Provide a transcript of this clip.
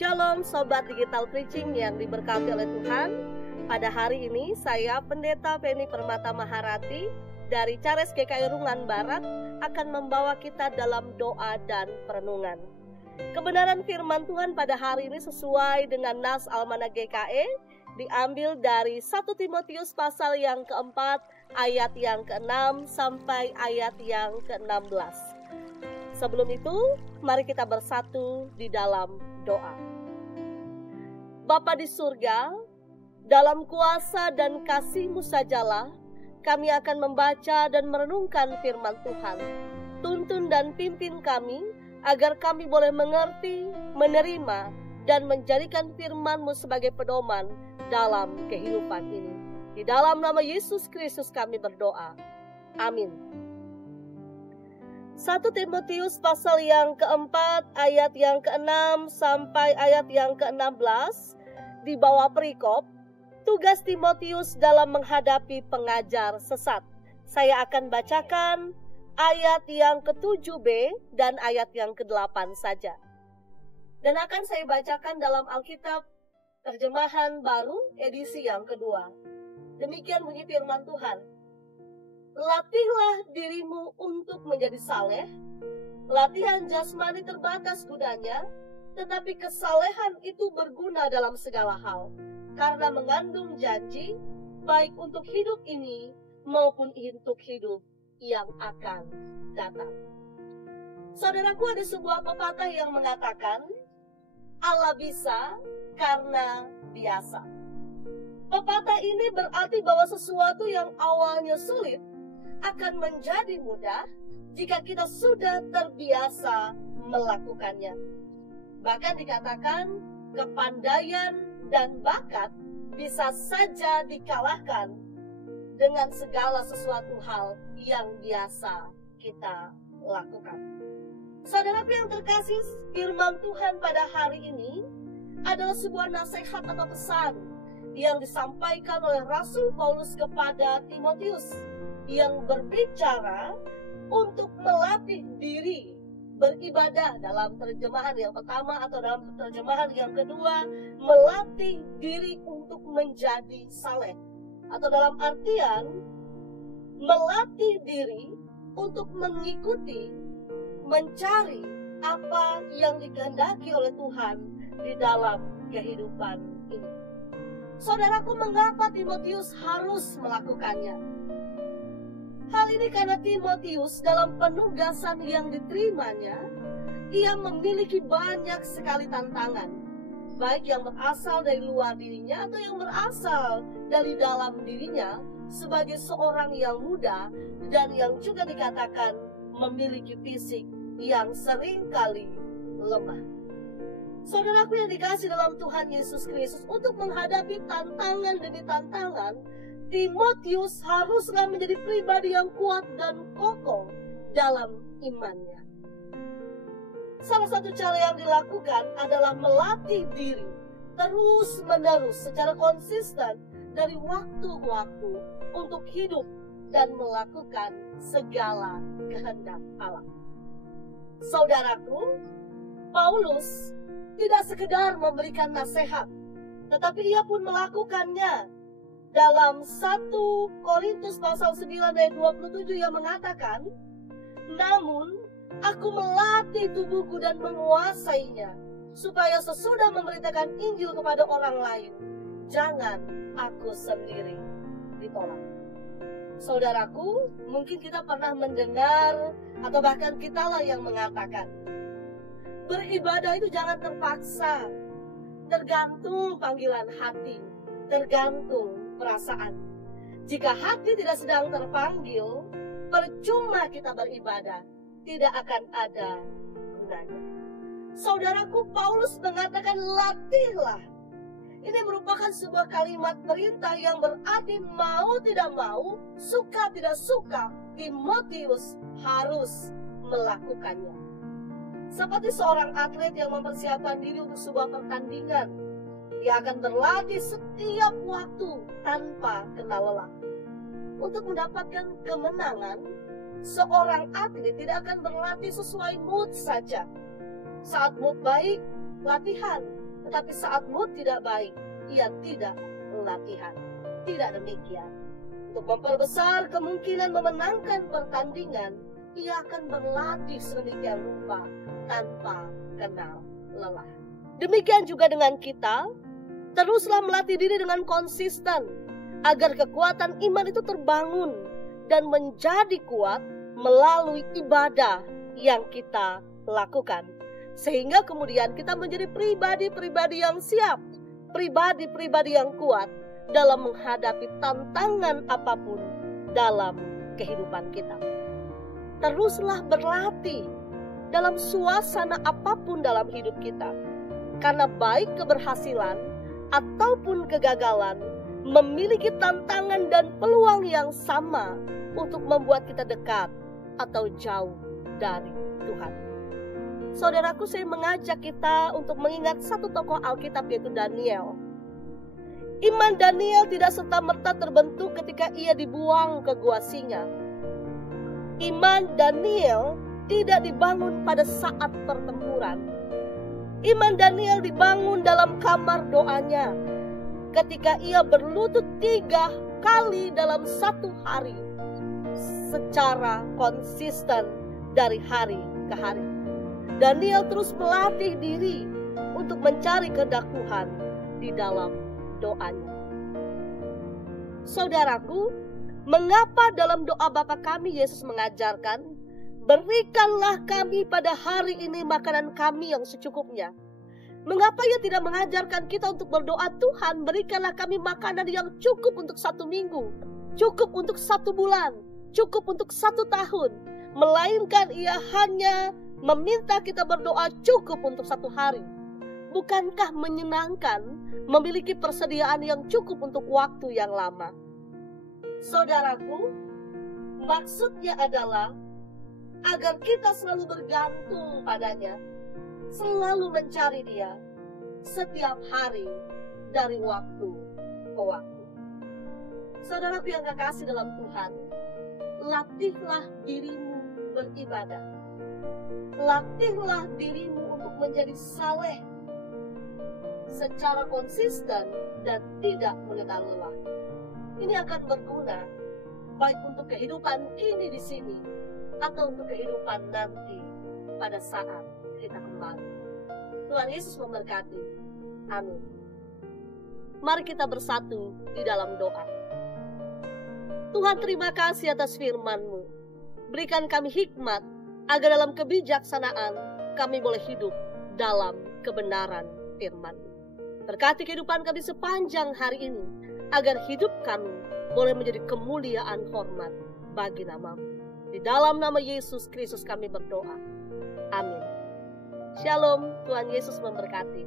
Shalom Sobat Digital Preaching yang diberkati oleh Tuhan. Pada hari ini saya Pendeta Penny Permata Maharati dari Cares GKI Rungan Barat akan membawa kita dalam doa dan perenungan. Kebenaran firman Tuhan pada hari ini sesuai dengan Nas Almanak GKI diambil dari 1 Timotius pasal yang keempat ayat yang ke-6 sampai ayat yang ke-16. Sebelum itu, mari kita bersatu di dalam doa. Bapa di surga, dalam kuasa dan kasih-Mu sajalah kami akan membaca dan merenungkan firman Tuhan. Tuntun dan pimpin kami agar kami boleh mengerti, menerima, dan menjadikan firman-Mu sebagai pedoman dalam kehidupan ini. Di dalam nama Yesus Kristus kami berdoa. Amin. 1 Timotius pasal yang keempat ayat yang ke-6 sampai ayat yang ke-16 di bawah perikop tugas Timotius dalam menghadapi pengajar sesat. Saya akan bacakan ayat yang ke-7b dan ayat yang ke-8 saja. Dan akan saya bacakan dalam Alkitab terjemahan baru edisi yang kedua. Demikian bunyi firman Tuhan. Latihlah dirimu untuk menjadi saleh. Latihan jasmani terbatas gunanya, tetapi kesalehan itu berguna dalam segala hal, karena mengandung janji, baik untuk hidup ini maupun untuk hidup yang akan datang. Saudaraku, ada sebuah pepatah yang mengatakan, Allah bisa karena biasa. Pepatah ini berarti bahwa sesuatu yang awalnya sulit akan menjadi mudah jika kita sudah terbiasa melakukannya. Bahkan dikatakan kepandaian dan bakat bisa saja dikalahkan dengan segala sesuatu hal yang biasa kita lakukan. Saudaraku yang terkasih, firman Tuhan pada hari ini adalah sebuah nasihat atau pesan yang disampaikan oleh Rasul Paulus kepada Timotius, yang berbicara untuk melatih diri beribadah dalam terjemahan yang pertama atau dalam terjemahan yang kedua, melatih diri untuk menjadi saleh, atau dalam artian melatih diri untuk mengikuti, mencari apa yang dikehendaki oleh Tuhan di dalam kehidupan ini. Saudaraku, mengapa Timotius harus melakukannya? Hal ini karena Timotius dalam penugasan yang diterimanya, ia memiliki banyak sekali tantangan, baik yang berasal dari luar dirinya atau yang berasal dari dalam dirinya, sebagai seorang yang muda dan yang juga dikatakan memiliki fisik yang seringkali lemah. Saudaraku yang dikasih dalam Tuhan Yesus Kristus, untuk menghadapi tantangan demi tantangan, Timotius haruslah menjadi pribadi yang kuat dan kokoh dalam imannya. Salah satu cara yang dilakukan adalah melatih diri terus-menerus secara konsisten dari waktu ke waktu untuk hidup dan melakukan segala kehendak Allah. Saudaraku, Paulus tidak sekedar memberikan nasihat, tetapi ia pun melakukannya. Dalam 1 Korintus pasal 9 ayat 27 yang mengatakan, namun aku melatih tubuhku dan menguasainya, supaya sesudah memberitakan Injil kepada orang lain, jangan aku sendiri ditolak. Saudaraku, mungkin kita pernah mendengar atau bahkan kitalah yang mengatakan, beribadah itu jangan terpaksa, tergantung panggilan hati, tergantung perasaan. Jika hati tidak sedang terpanggil, percuma kita beribadah, tidak akan ada gunanya. Saudaraku, Paulus mengatakan latihlah. Ini merupakan sebuah kalimat perintah yang berarti mau tidak mau, suka tidak suka, Timotius harus melakukannya. Seperti seorang atlet yang mempersiapkan diri untuk sebuah pertandingan, dia akan berlatih setiap waktu tanpa kenal lelah. Untuk mendapatkan kemenangan, seorang atlet tidak akan berlatih sesuai mood saja. Saat mood baik, latihan. Tetapi saat mood tidak baik, ia tidak latihan. Tidak demikian. Untuk memperbesar kemungkinan memenangkan pertandingan, ia akan berlatih sedemikian rupa tanpa kenal lelah. Demikian juga dengan kita, teruslah melatih diri dengan konsisten agar kekuatan iman itu terbangun dan menjadi kuat melalui ibadah yang kita lakukan. Sehingga kemudian kita menjadi pribadi-pribadi yang siap, pribadi-pribadi yang kuat dalam menghadapi tantangan apapun dalam kehidupan kita. Teruslah berlatih dalam suasana apapun dalam hidup kita. Karena baik keberhasilan ataupun kegagalan memiliki tantangan dan peluang yang sama untuk membuat kita dekat atau jauh dari Tuhan. Saudaraku, saya mengajak kita untuk mengingat satu tokoh Alkitab, yaitu Daniel. Iman Daniel tidak serta-merta terbentuk ketika ia dibuang ke gua singa. Iman Daniel tidak dibangun pada saat pertempuran. Iman Daniel dibangun dalam kamar doanya ketika ia berlutut 3 kali dalam satu hari secara konsisten dari hari ke hari. Daniel terus melatih diri untuk mencari kehendak Tuhan di dalam doanya. Saudaraku, mengapa dalam doa Bapa kami Yesus mengajarkan, berikanlah kami pada hari ini makanan kami yang secukupnya? Mengapa ia tidak mengajarkan kita untuk berdoa, Tuhan berikanlah kami makanan yang cukup untuk 1 minggu, cukup untuk 1 bulan, cukup untuk 1 tahun, melainkan ia hanya meminta kita berdoa cukup untuk 1 hari. Bukankah menyenangkan memiliki persediaan yang cukup untuk waktu yang lama? Saudaraku, maksudnya adalah agar kita selalu bergantung padanya, selalu mencari Dia setiap hari dari waktu ke waktu. Saudaraku yang kekasih dalam Tuhan, latihlah dirimu beribadah. Latihlah dirimu untuk menjadi saleh secara konsisten dan tidak mengenal lelah. Ini akan berguna baik untuk kehidupan ini di sini atau untuk kehidupan nanti pada saat kita kembali. Tuhan Yesus memberkati. Amin. Mari kita bersatu di dalam doa. Tuhan, terima kasih atas firman-Mu. Berikan kami hikmat agar dalam kebijaksanaan kami boleh hidup dalam kebenaran firman-Mu. Berkati kehidupan kami sepanjang hari ini, agar hidup kami boleh menjadi kemuliaan hormat bagi nama-Mu. Di dalam nama Yesus Kristus kami berdoa. Amin. Shalom, Tuhan Yesus memberkati.